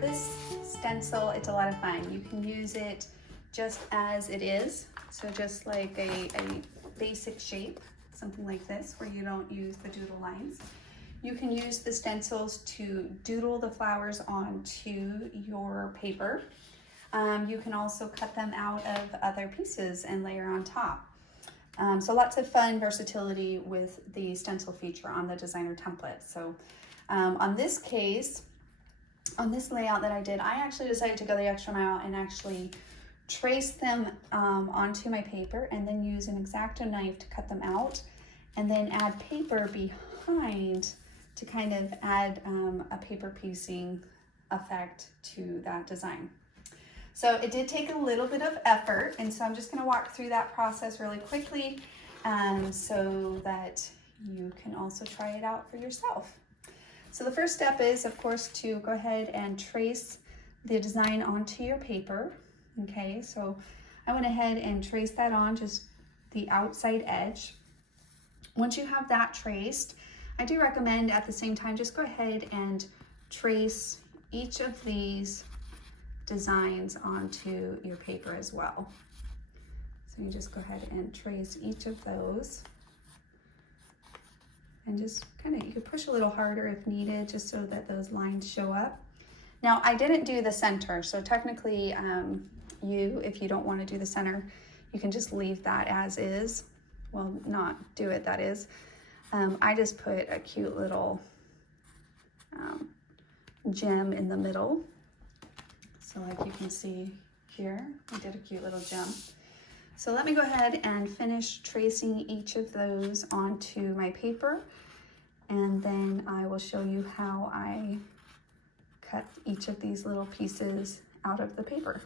this stencil, it's a lot of fun. You can use it just as it is. So just like a basic shape, something like this, where you don't use the doodle lines. You can use the stencils to doodle the flowers onto your paper. You can also cut them out of other pieces and layer on top. So lots of fun versatility with the stencil feature on the designer template. So on this case, on this layout that I did, I actually decided to go the extra mile and actually trace them onto my paper and then use an X-Acto knife to cut them out, and then add paper behind to kind of add a paper piecing effect to that design. So it did take a little bit of effort, and so I'm just going to walk through that process really quickly so that you can also try it out for yourself. So the first step is, of course, to go ahead and trace the design onto your paper. Okay, so I went ahead and traced that on just the outside edge. Once you have that traced, I do recommend at the same time just go ahead and trace each of these designs onto your paper as well. So you just go ahead and trace each of those, and just kind of, you could push a little harder if needed, just so that those lines show up. Now I didn't do the center, so technically if you don't want to do the center, you can just leave that as is. Well, not do it, that is. I just put a cute little gem in the middle. So like you can see here, I did a cute little gem. So let me go ahead and finish tracing each of those onto my paper, and then I will show you how I cut each of these little pieces out of the paper.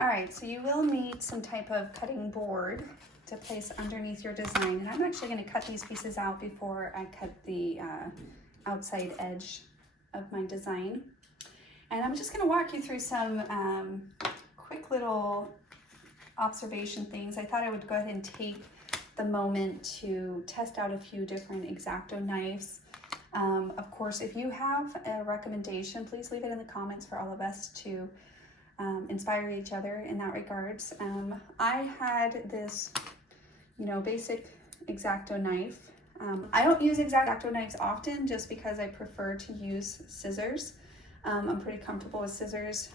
All right, so you will need some type of cutting board to place underneath your design, and I'm actually going to cut these pieces out before I cut the outside edge of my design. And I'm just going to walk you through some quick little observation things. I thought I would go ahead and take the moment to test out a few different X-Acto knives. Of course, if you have a recommendation, please leave it in the comments for all of us to inspire each other in that regards. I had this, basic X-Acto knife. I don't use X-Acto knives often just because I prefer to use scissors. I'm pretty comfortable with scissors.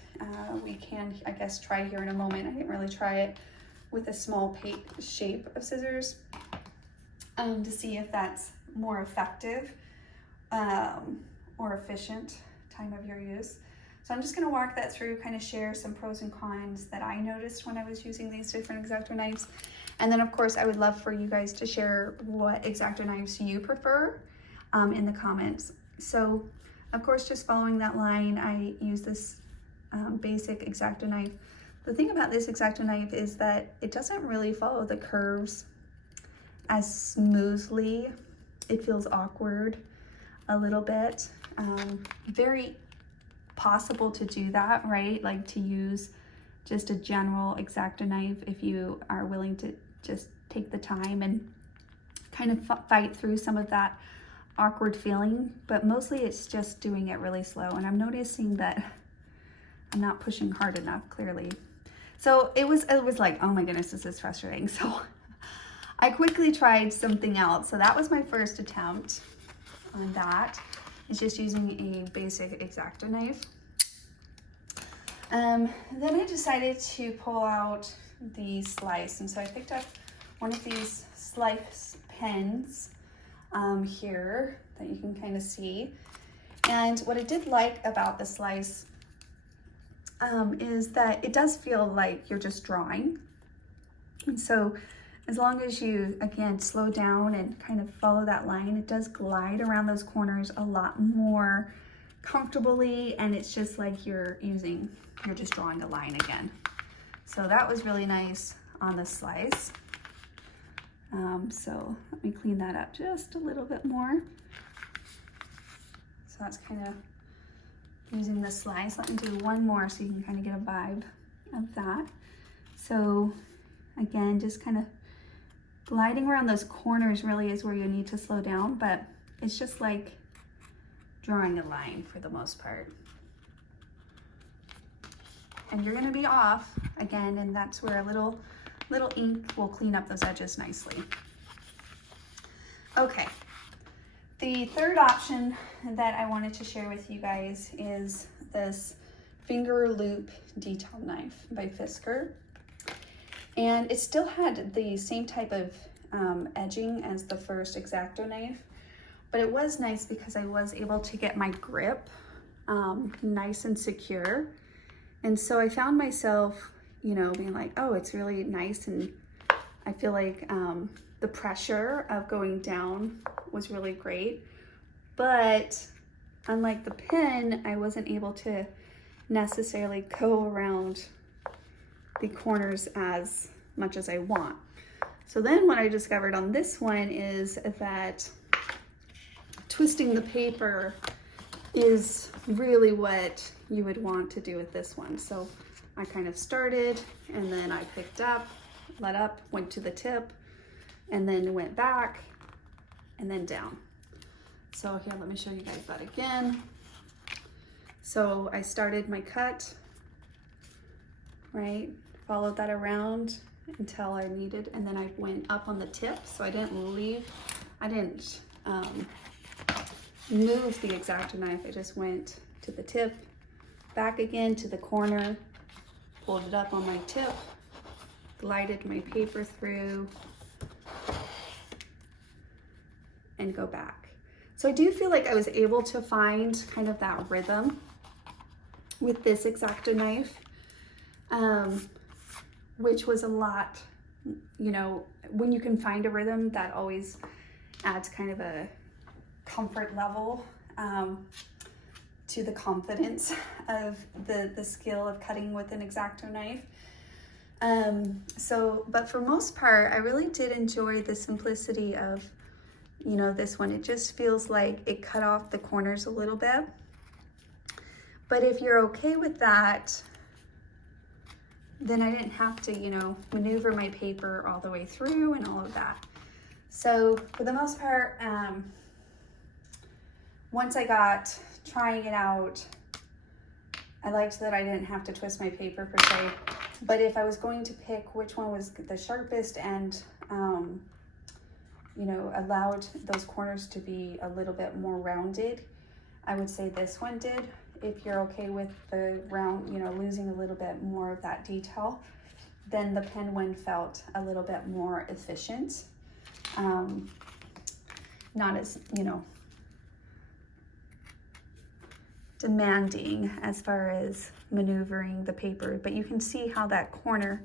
We can, I guess, try here in a moment. I didn't really try it with a small shape of scissors to see if that's more effective or efficient time of your use. So I'm just going to walk that through, kind of share some pros and cons that I noticed when I was using these different X-Acto knives. And then of course I would love for you guys to share what X-Acto knives you prefer in the comments. So of course, just following that line, I use this basic X-Acto knife. The thing about this X-Acto knife is that it doesn't really follow the curves as smoothly. It feels awkward a little bit. Very possible to do that, right? Like to use just a general X-Acto knife if you are willing to just take the time and kind of fight through some of that awkward feeling, but mostly it's just doing it really slow, and I'm noticing that I'm not pushing hard enough, clearly. So it was like, oh my goodness, this is frustrating. So I quickly tried something else. So that was my first attempt on that. It's just using a basic X-Acto knife. Then I decided to pull out the slice, and so I picked up one of these slice pens here that you can kind of see. And what I did like about the slice is that it does feel like you're just drawing. And so as long as you, again, slow down and kind of follow that line, it does glide around those corners a lot more comfortably, and it's just like you're just drawing a line again. So that was really nice on the slice. So let me clean that up just a little bit more. So that's kind of using the slice. Let me do one more so you can kind of get a vibe of that. So again, just kind of gliding around those corners really is where you need to slow down, but it's just like drawing a line for the most part. and you're gonna be off again, and that's where a little ink will clean up those edges nicely. Okay, the third option that I wanted to share with you guys is this finger loop detail knife by Fisker. And it still had the same type of edging as the first X-Acto knife, but it was nice because I was able to get my grip nice and secure. And so I found myself, you know, being like, oh, it's really nice, and I feel like the pressure of going down was really great. But unlike the pen, I wasn't able to necessarily go around the corners as much as I want. So then what I discovered on this one is that twisting the paper is really what you would want to do with this one. So I kind of started, and then I picked up, let up, went to the tip, and then went back, and then down. So here, let me show you guys that again. So I started my cut, right? Followed that around until I needed, and then I went up on the tip. So I didn't move the X-Acto knife. I just went to the tip, back again to the corner, pulled it up on my tip, glided my paper through, and go back. So I do feel like I was able to find kind of that rhythm with this X-Acto knife, which was a lot, you know, when you can find a rhythm, that always adds kind of a comfort level to the confidence of the skill of cutting with an X-Acto knife. But for most part, I really did enjoy the simplicity of, you know, this one. It just feels like it cut off the corners a little bit. But if you're okay with that, then I didn't have to, you know, maneuver my paper all the way through and all of that. So for the most part, once I got trying it out, I liked that I didn't have to twist my paper per se. But if I was going to pick which one was the sharpest and, you know, allowed those corners to be a little bit more rounded, I would say this one did. If you're okay with the round, you know, losing a little bit more of that detail, then the pen one felt a little bit more efficient. Not as, you know, demanding as far as maneuvering the paper, but you can see how that corner,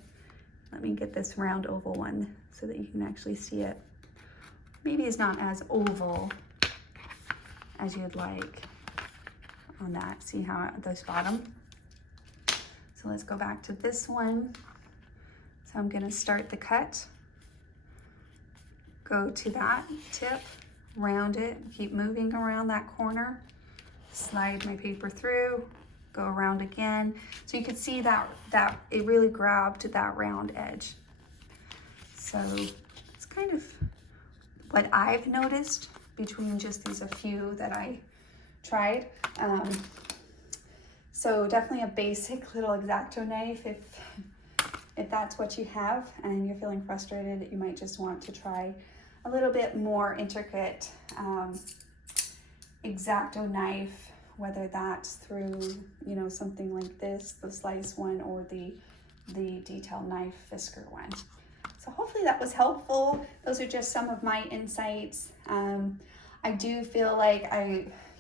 let me get this round oval one so that you can actually see it. Maybe it's not as oval as you'd like on that. See how this bottom? So let's go back to this one. So I'm gonna start the cut, go to that tip, round it, keep moving around that corner, slide my paper through, go around again. So you can see that it really grabbed that round edge. So it's kind of what I've noticed between just these a few that I tried. So definitely a basic little X-Acto knife. If that's what you have and you're feeling frustrated, you might just want to try a little bit more intricate X-Acto knife, whether that's through, you know, something like this, the slice one, or the detail knife Fisker one. So hopefully that was helpful. Those are just some of my insights. I do feel like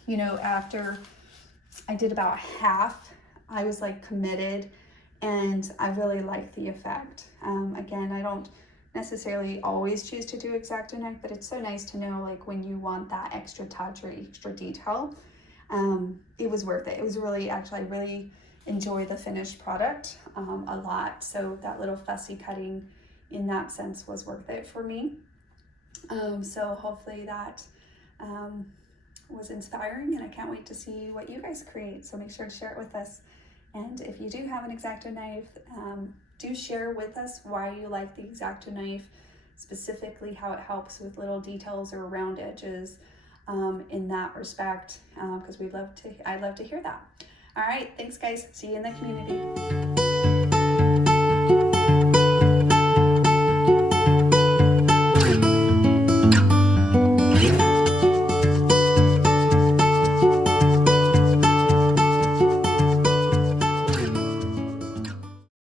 you know, after I did about half, I was like committed, and I really like the effect. Again, I don't necessarily always choose to do X-Acto knife, but it's so nice to know, like, when you want that extra touch or extra detail, it was worth it. It was really, actually, I really enjoy the finished product a lot. So that little fussy cutting in that sense was worth it for me. So hopefully that was inspiring, and I can't wait to see what you guys create. So make sure to share it with us. And if you do have an X-Acto knife, do share with us why you like the X-Acto knife, specifically how it helps with little details or round edges in that respect, because I'd love to hear that. All right, thanks guys. See you in the community.